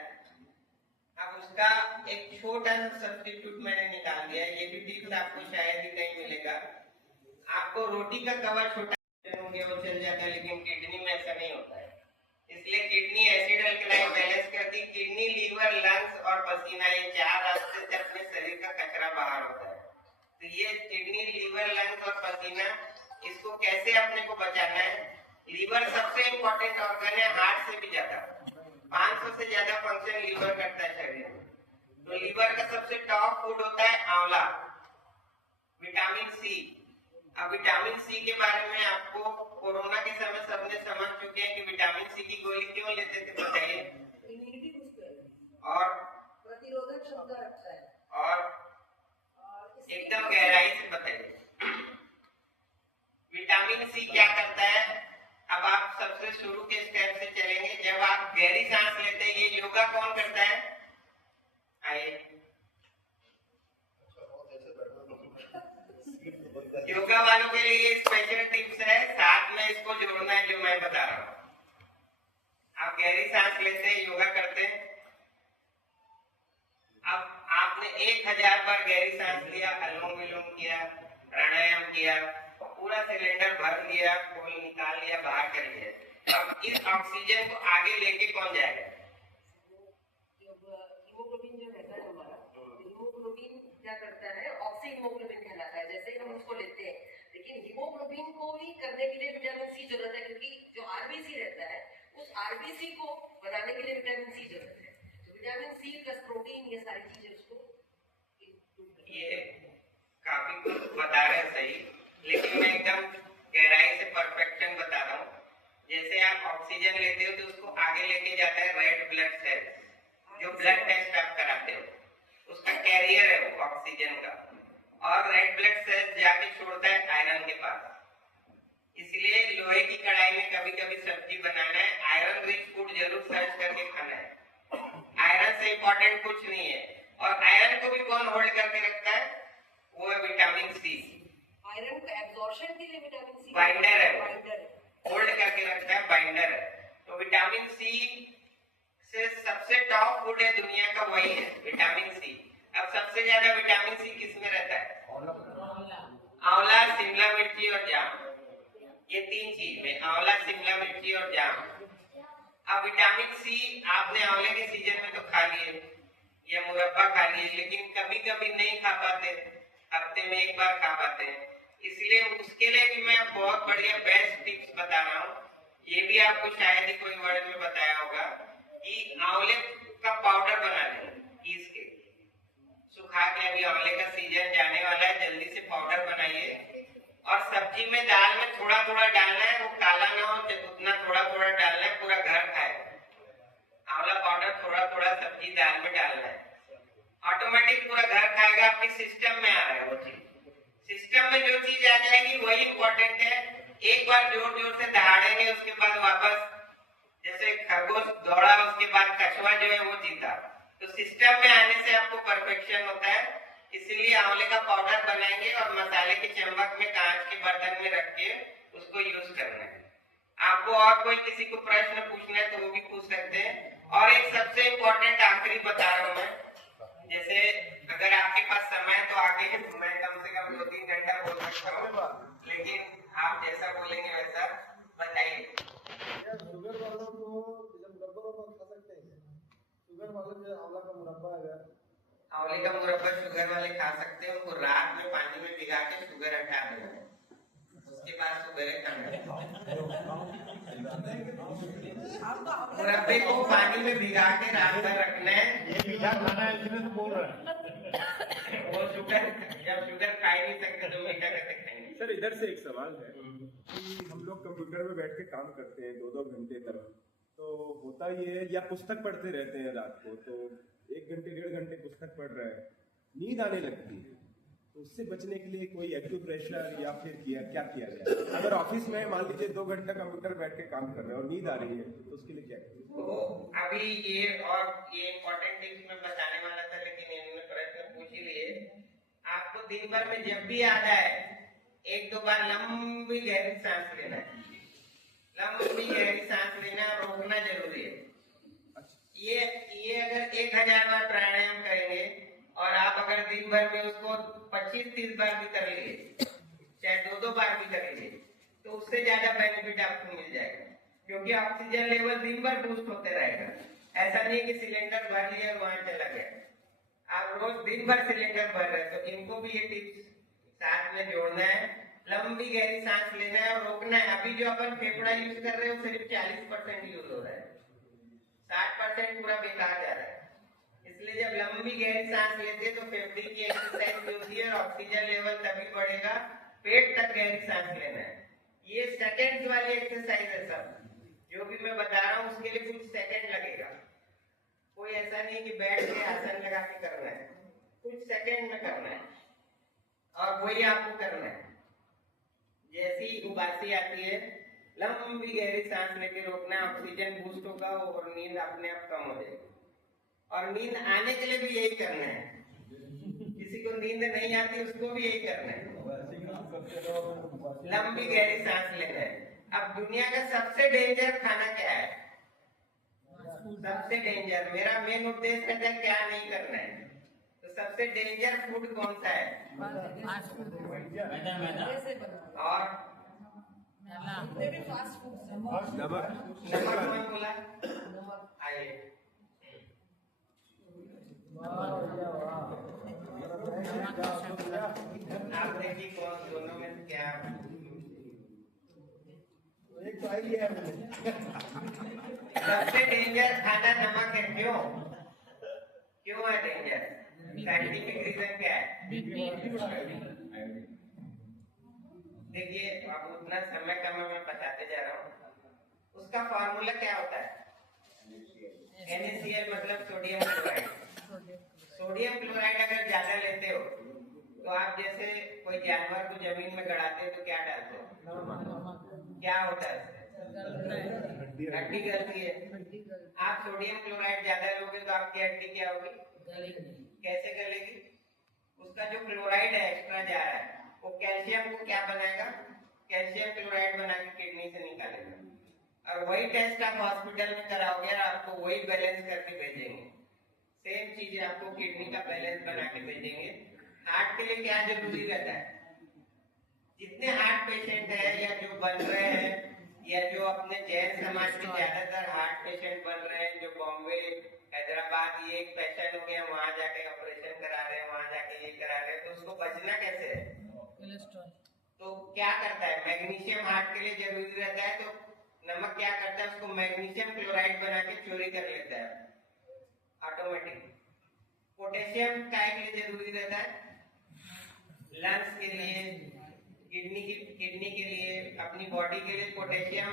अब उसका एक छोटा सा सब्स्टिट्यूट मैंने निकाल दिया है, ये भी टिप्स आपको शायद ही कहीं मिलेगा। आपको रोटी का कवर छोटा हो गया वो चल जाता है, लेकिन किडनी में ऐसा नहीं होता है। इसलिए किडनी एसिड अल्कलाइन बैलेंस करती। किडनी, लीवर, लंग्स और पसीना, ये 4 रास्ते से अपने शरीर का कचरा बाहर होता है। तो ये किडनी, लीवर, लंग्स और पसीना, इसको कैसे अपने को बचाना है? लीवर सबसे इंपॉर्टेंट ऑर्गन है, हार्ट से भी ज्यादा। 500 से ज्यादा फंक्शन लीवर करता है शरीर में। तो लीवर का सबसे टॉप फूड होता है आंवला, विटामिन सी। अब विटामिन सी के बारे में आपको कोरोना के समय सबने समझ चुके हैं कि विटामिन सी की गोली क्यों लेते थे, बताइए। इम्यूनिटी बूस्ट करता है और प्रतिरोधक क्षमता रखता है और एकदम गहराई से बताइए विटामिन सी क्या करता है। अब आप सबसे शुरू के स्टेप से चलेंगे। जब आप गहरी सांस लेते हैं, ये योगा कौन करता है? आइए, योगा वालों के लिए स्पेशल टिप्स है, साथ में इसको जोड़ना है जो मैं बता रहा हूँ। आप गहरी सांस लेते हैं, योगा करते हैं। अब आपने 1000 बार गहरी सांस लिया, अनुलोम विलोम किया, प्राणायाम किया, पूरा सिलेंडर भर लिया, खोल निकाल लिया, बाहर कर लिया। अब इस ऑक्सीजन को आगे लेके कौन जाएगा? हीमोग्लोबिन जो रहता है हमारा, हीमोग्लोबिन क्या करता है, ऑक्सी हीमोग्लोबिन कहलाता है, जैसे हम उसको लेते हैं। लेकिन हीमोग्लोबिन को भी करने के लिए विटामिन सी जरूरत है, क्योंकि जो आरबीसी रहता है उस आरबीसी को बनाने के लिए विटामिन सी जरूरत है। तो विटामिन सी प्लस प्रोटीन ये सारी चीजें उसको ये काफी कुछ बता रहे हैं सही, लेकिन मैं एकदम गहराई से परफेक्शन बता रहा हूँ। जैसे आप ऑक्सीजन लेते हो तो उसको आगे लेके जाता है रेड ब्लड सेल, जो ब्लड टेस्ट आप कराते हो उसका कैरियर है वो ऑक्सीजन का, और रेड ब्लड सेल जाके छोड़ता है आयरन के पास। इसलिए लोहे की कढ़ाई में कभी कभी सब्जी बनाना है, आयरन रिच फूड जरूर सर्च करके खाना है। आयरन से इंपॉर्टेंट कुछ नहीं है। और आयरन को भी कौन होल्ड करके रखता है? वो है विटामिन सी। आयरन को एब्जॉर्प्शन के लिए विटामिन सी बाइंडर है, बाइंडर है, होल्ड करके रखता है, बाइंडर है। तो विटामिन सी से सबसे टॉप फूड है दुनिया का वही है विटामिन सी। अब सबसे ज्यादा विटामिन सी किसमें रहता है? आंवला, शिमला मिर्ची और जाम, ये तीन चीज में, आंवला, शिमला मिर्ची और जाम। अब विटामिन सी आपने आंवले के सीजन में तो खा लिए या मुरब्बा खा लिए, लेकिन कभी कभी नहीं खा पाते, हफ्ते में एक बार खा पाते हैं। इसलिए उसके लिए भी मैं बहुत बढ़िया बेस्ट टिप्स बता रहा हूँ। ये भी आपको शायद ही कोई वर्ड में बताया होगा कि आंवले का पाउडर बना लें पीस के, सुखा के। अभी आंवले का सीजन जाने वाला है, जल्दी से पाउडर बनाइए। और सब्जी में, दाल में थोड़ा थोड़ा डालना है, वो काला ना हो, उतना थोड़ा थोड़ा डालना है, पूरा घर खाए। आंवला पाउडर थोड़ा थोड़ा सब्जी दाल में डालना है, ऑटोमेटिक पूरा घर खाएगा। आपके सिस्टम में आ रहा है वो चीज, सिस्टम में जो चीज आ जाएगी वही इंपॉर्टेंट है। एक बार जोर जोर से दहाड़ेंगे, उसके बाद वापस जैसे खरगोश दौड़ा उसके बाद कछुआ जो है वो जीता। तो सिस्टम में आने से आपको परफेक्शन होता है। इसीलिए आंवले का पाउडर बनाएंगे और मसाले के चम्मच में कांच के बर्तन में रख के उसको यूज करना है। आपको और कोई किसी को प्रश्न पूछना है तो वो भी पूछ सकते हैं। और एक सबसे इम्पोर्टेंट आखिरी बता रहा हूँ मैं, जैसे अगर आपके पास समय है तो आगे मैं कम से कम 2-3 घंटा बोल सकता हूँ, लेकिन आप जैसा बोलेंगे वैसा बताइए। शुगर वालों को मुरब्बा खा सकते हैं? शुगर वाले जो आंवला का मुरब्बा है, आंवले का मुरब्बा शुगर वाले खा सकते हैं। उनको रात में पानी में भिगा के शुगर हटा देना है, उसके बाद सुबह खाना है। मुरब्बे को पानी में भिगा के रात भर रखना है। ये मीठा खाना है इसलिए तो बोल रहे हैं। वो शुगर, जब शुगर खा ही नहीं सकते तो मीठा कैसे खाएंगे? सर इधर से एक सवाल है कि हम लोग कंप्यूटर में बैठ के काम करते हैं 2-2 घंटे तक, तो होता ये है, या पुस्तक पढ़ते रहते हैं रात को, तो 1 घंटे 1.5 घंटे पुस्तक पढ़ रहे हैं, नींद आने लगती है, तो उससे बचने के लिए कोई एक्यूप्रेशर या फिर क्या किया जाए? अगर ऑफिस में मान लीजिए 2 घंटा कंप्यूटर बैठ के काम कर रहे हैं और नींद आ रही है तो उसके लिए क्या करें? तो अभी ये और ये इम्पोर्टेंट टिप्स मैं बताने वाला था, लेकिन इन्होंने प्रश्न पूछ ही लिए। आपको दिन भर में जब भी याद आए 1-2 बार लंबी गहरी सांस लेना है, लंबी गहरी सांस लेना, रोकना जरूरी है। ये अगर 1000 बार प्राणायाम करेंगे और आप अगर दिन भर में उसको 25-30 बार भी कर लीजिए, चाहे 2-2 बार भी कर लीजिए, तो उससे ज्यादा बेनिफिट आपको मिल जाएगा। क्योंकि ऑक्सीजन लेवल दिन भर बूस्ट होते रहेगा। ऐसा नहीं कि सिलेंडर भर लिया और वहां चला गया, आप रोज दिन भर सिलेंडर भर रहे हैं। तो इनको भी ये टिप्स साथ में जोड़ना है। लंबी गहरी सांस लेना है और रोकना है। अभी जो अपन फेफड़ा यूज कर रहे हो सिर्फ 40% यूज हो रहा है, 60% पूरा बेकार जा रहा है। इसलिए जब लंबी गहरी सांस लेते हैं तो फेफड़े की एक्सरसाइज भी होती है और ऑक्सीजन लेवल तभी बढ़ेगा। पेट तक गहरी सांस लेना है। ये सेकंड्स वाली एक्सरसाइज है सब, जो भी मैं बता रहा हूँ उसके लिए कुछ सेकंड लगेगा। कोई ऐसा नहीं कि बैठ के आसन लगा के करना है, कुछ सेकंड में करना है और वही आपको करना है। जैसी उबासी आती है, लंबी गहरी सांस लेके रोकना, ऑक्सीजन बूस्ट होगा और नींद अपने आप कम हो जाएगी। और नींद आने के लिए भी यही करना है। किसी को नींद नहीं आती उसको भी यही करना है, लंबी गहरी सांस लेना है। अब दुनिया का सबसे डेंजर खाना क्या है? सबसे डेंजर, मेरा मेन उद्देश्य है क्या नहीं करना है। तो सबसे डेंजर फूड कौन सा है? और फास्ट फूड नमक कौन बोला? आइए आप देखिए कौन दोनों में क्या। एक तो आई है सबसे डेंजर खाना नमक है। क्यों? क्यों है डेंजर? साइंटिफिक रीजन क्या है? देखिए अब उतना समय कम है, मैं बताते जा रहा हूँ। उसका फॉर्मूला क्या होता है? NaCl मतलब सोडियम क्लोराइड। सोडियम क्लोराइड अगर ज्यादा लेते हो तो आप जैसे कोई जानवर को जमीन में गड़ाते हो तो क्या डालते हो? क्या होता है? हड्डी गलती है। आप सोडियम क्लोराइड ज्यादा लोगे तो आपकी हड्डी क्या होगी? कैसे गलेगी? उसका जो क्लोराइड है एक्स्ट्रा जा रहा है वो कैल्शियम को क्या बनाएगा? कैल्शियम क्लोराइड बना के किडनी से निकालेगा। और वही टेस्ट आप हॉस्पिटल में कराओगे और आपको वही बैलेंस करके भेजेंगे। सेम चीज आपको किडनी का बैलेंस बना के भेजेंगे। हार्ट के लिए क्या जरूरी रहता है? जितने हार्ट पेशेंट है या जो बन रहे हैं या जो अपने जैन समाज में ज्यादातर हार्ट पेशेंट बन रहे हैं, जो बॉम्बे हैदराबाद ये एक पैशन हो गया, वहां जाके ऑपरेशन करा रहे हैं, वहां जाके ये करा रहे हैं, तो उसको बचना कैसे है? तो क्या करता है? मैग्नीशियम हार्ट के लिए जरूरी रहता है, तो नमक क्या करता है? उसको मैग्नीशियम क्लोराइड बना के चोरी कर लेता है ऑटोमेटिक। पोटेशियम काय के लिए जरूरी रहता है? लंग्स के लिए, किडनी के लिए, अपनी बॉडी के लिए पोटेशियम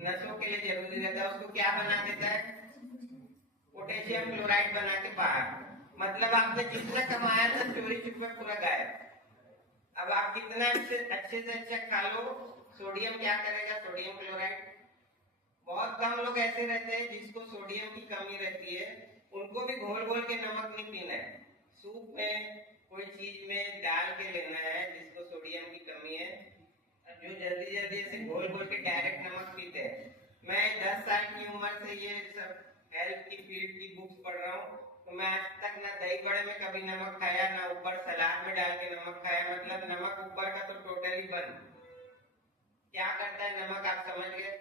नसों के लिए जरूरी रहता है। उसको क्या बना देता है? पोटेशियम क्लोराइड बना के बाहर। मतलब आपने जितना कमाया था चोरी छुपे पूरा गायब। अब आप कितना अच्छे से अच्छा खा लो, सोडियम क्या करेगा? Sodium chloride. बहुत कम लोग ऐसे रहते हैं जिसको सोडियम की कमी रहती है, उनको भी घोल घोल के नमक नहीं पीना है। सूप में कोई चीज में डाल के लेना है जिसको सोडियम की कमी है। जो जल्दी जल्दी ऐसे घोल घोल के डायरेक्ट नमक पीते हैं। मैं 10 साल की उम्र से ये सब हेल्थ की फील्ड की बुक्स पढ़ रहा हूँ, तो मैं आज तक ना दही बड़े में कभी नमक खाया, ना ऊपर सलाद में डाल के नमक खाया। मतलब नमक ऊपर का तो टोटली बंद। क्या करता है नमक, आप समझ गए?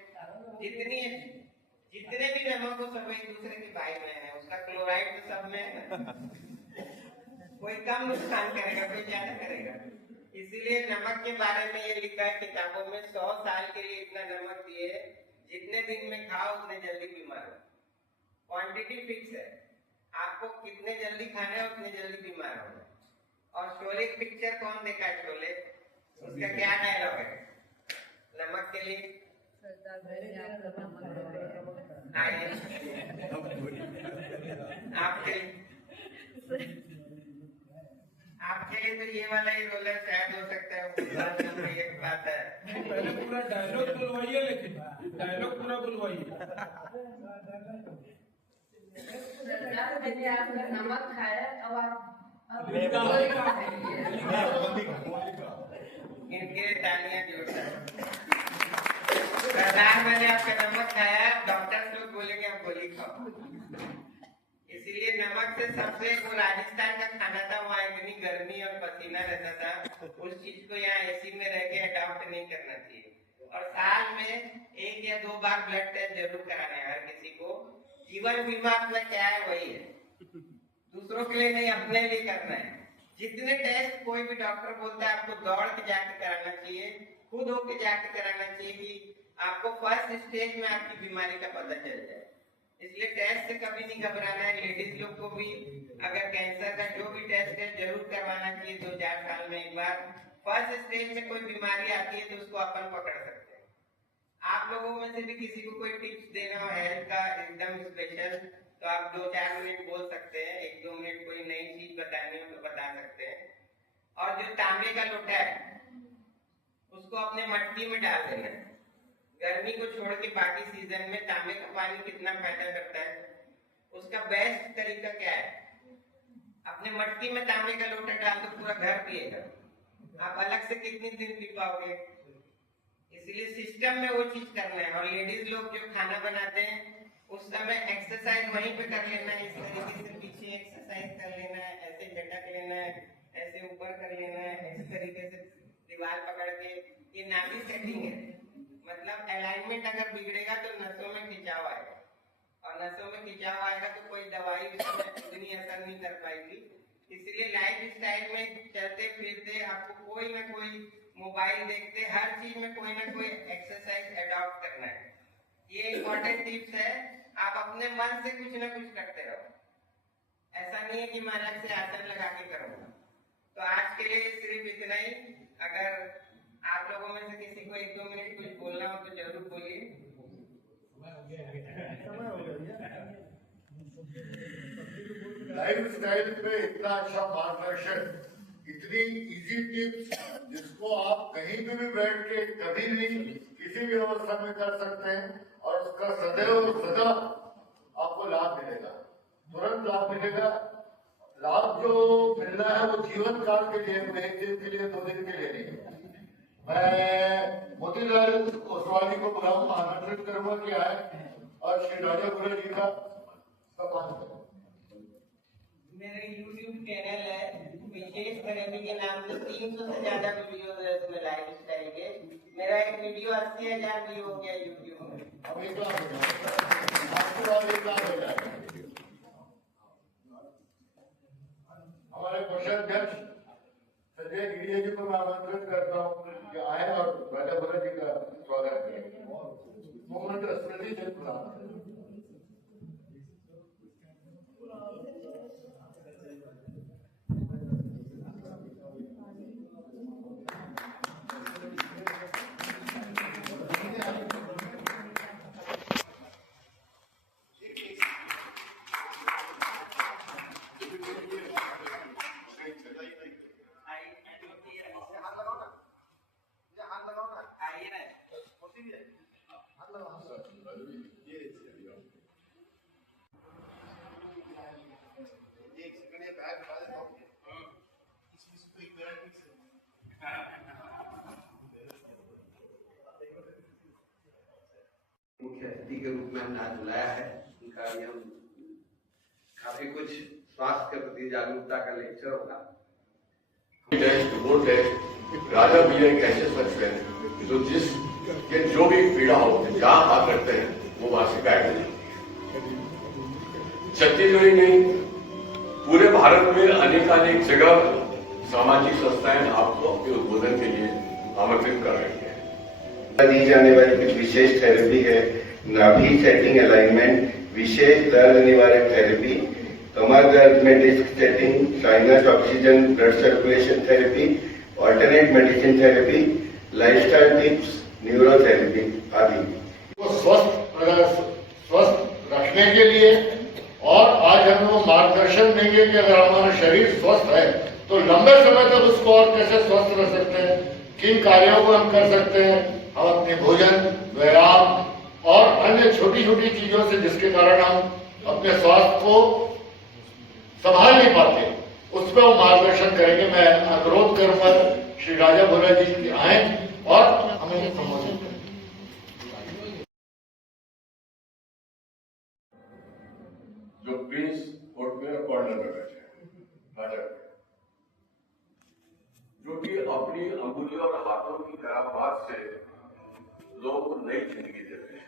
जितने भी नमक हो सब एक दूसरे के भाई में है। उसका क्लोराइड तो सब में है ना। कोई कम नुकसान करेगा, कोई ज्यादा करेगा। इसीलिए नमक के बारे में ये लिखा है किताबों में, 100 साल के लिए इतना नमक दिए, जितने दिन में खाओ उतने जल्दी बीमार हो। क्वांटिटी फिक्स है, आपको कितने जल्दी खाना है उतने जल्दी बीमार होगा। और शोले की पिक्चर कौन देखा है? शोले, उसका क्या डायलॉग है नमक के लिए? आपके लिए तो ये वाला ही रोलर शायद हो सकता है। एक बात है, पहले पूरा डायलॉग बुलवाइए, लेकिन डायलॉग पूरा बुलवाइए। सरदार मैंने आपका नमक खाया, अब आप इनके तालियां जोड़ता है। सरदार मैंने आपका नमक खाया, डॉक्टर्स लोग बोलेंगे आप गोली खाओ। इसीलिए नमक से सबसे, वो राजस्थान का खाना था, वहाँ इतनी गर्मी और पसीना रहता था, उस चीज को यहाँ एसी में रह के अडॉप्ट नहीं करना चाहिए। और साल में 1 या 2 बार ब्लड टेस्ट जरूर कराना है हर किसी को। जीवन बीमा अपना क्या है वही है, दूसरों के लिए नहीं, अपने लिए करना है। जितने टेस्ट कोई भी डॉक्टर बोलता है आपको दौड़ के जाके कराना चाहिए, खुद होके जाके कराना चाहिए कि आपको फर्स्ट स्टेज में आपकी बीमारी का पता चल जाए। इसलिए टेस्ट से कभी नहीं घबराना है। लेडीज लोग को भी अगर कैंसर का जो भी टेस्ट है जरूर करवाना चाहिए 2-4 साल में एक बार। फर्स्ट स्टेज में कोई बीमारी आती है तो उसको अपन पकड़ सकते हैं। आप लोगों में से भी किसी को कोई टिप्स देना हो हेल्थ का एकदम स्पेशल, तो आप 2-4 मिनट बोल सकते हैं। 1-2 मिनट कोई नई चीज बतानी हो तो बता सकते हैं। और जो तांबे का लोटा है उसको अपने मटकी में डाल देना है। गर्मी को छोड़ के बाकी सीजन में तांबे का पानी कितना फायदा करता है, उसका बेस्ट तरीका क्या है? अपने मटकी में तांबे का लोटा डाल दो, पूरा घर पिएगा। आप अलग से कितने दिन पी पाओगे? इसलिए सिस्टम में वो चीज करना है। और लेडीज लोग जो खाना बनाते हैं उस समय एक्सरसाइज वहीं पे कर लेना है। इस तरीके से पीछे एक्सरसाइज कर लेना है, ऐसे झटक लेना है, ऐसे ऊपर कर लेना है, इस तरीके से दीवार पकड़ के। ये नाभि सेटिंग है, मतलब अलाइनमेंट अगर बिगड़ेगा तो नसों में खिंचाव आएगा, और नसों में खिंचाव आएगा तो कोई दवाई उसमें इतनी असर नहीं कर पाएगी। इसलिए लाइफ स्टाइल में चलते फिरते आपको कोई ना कोई, मोबाइल देखते, हर चीज में कोई ना कोई एक्सरसाइज अडॉप्ट करना है। ये इम्पोर्टेंट टिप्स है। आप अपने मन से कुछ ना कुछ करते रहो। ऐसा नहीं है कि मैं अलग से आसन लगा के करूँगा। तो आज के लिए सिर्फ इतना ही। अगर आप लोगों में से किसी को 1-2 मिनट कुछ बोलना हो तो जरूर बोलिए। समय हो गया लाइफ स्टाइल पे इतना अच्छा मार्गदर्शन, इतनी इजी टिप्स जिसको आप कहीं भी बैठ के कभी भी किसी भी अवस्था में कर सकते हैं और उसका सदैव सदा आपको लाभ मिलेगा, तुरंत लाभ मिलेगा। लाभ जो मिलना है वो जीवन काल के लिए, 1 दिन के लिए 2 दिन के लिए नहीं। मैं मोतीलाल ओसवाल को बुलाऊंगा, आमंत्रित करूंगा कि आए और श्री राजा बुरा जी का सम्मान करें। मेरे YouTube चैनल है विशेष थेरेपी के नाम से 300 से ज्यादा वीडियोस है उसमें लाइफ स्टाइल के। मेरा एक वीडियो 80,000 व्यू हो गया YouTube में। अब 1 लाख हो जाएगा, आपके बाद 1 लाख हो जाएगा। हमारे कोषाध्यक्ष संजय गिरिया जी को मैं आमंत्रित करता हूँ कि आए और राजा बुरा जी का स्वागत करें। मुख्यमंत्री स्मृति जन प्रदान करें। मुख्य अतिथि के रूप में हमने आज बुलाया है। उनका भी हम काफी कुछ स्वास्थ्य के प्रति जागरूकता का लेक्चर होगा। वोट है राजा भैया एक ऐसे शख्स है जो जिस जो भी पीड़ा हो जहाँ आ करते हैं वो वहां से गायब नहीं। छत्तीसगढ़ ही नहीं पूरे भारत में अनेक जगह सामाजिक संस्थाएं आपको अपने उद्बोधन के लिए आमंत्रित कर रही है। दी जाने वाली कुछ विशेष थेरेपी है नाभि सेटिंग अलाइनमेंट, विशेष दर्द निवारक थेरेपी, कमर दर्द में disc setting, sinus oxygen blood circulation therapy, alternate medicine therapy, lifestyle tips, neurotherapy आदि। वो स्वस्थ रखने के लिए और आज हम वो मार्गदर्शन देंगे कि अगर हमारा शरीर स्वस्थ है तो लंबे समय तक उसको और कैसे स्वस्थ रख सकते हैं, किन कार्यों को हम कर सकते हैं। हम अपने भोजन, व्यायाम और अन्य छोटी छोटी चीजों से जिसके कारण हम अपने स्वास्थ्य को संभाल नहीं पाते, उस पर वो मार्गदर्शन करेंगे। मैं अनुरोध करूंगा श्री राजा भोला जी की आए और हमें संबोधित करें। जो प्रिंस कोटमेर कॉर्नर में बैठे हैं राजा, जो कि अपनी अंगुलियों और हाथों की करामात से लोगों को नई जिंदगी देते हैं।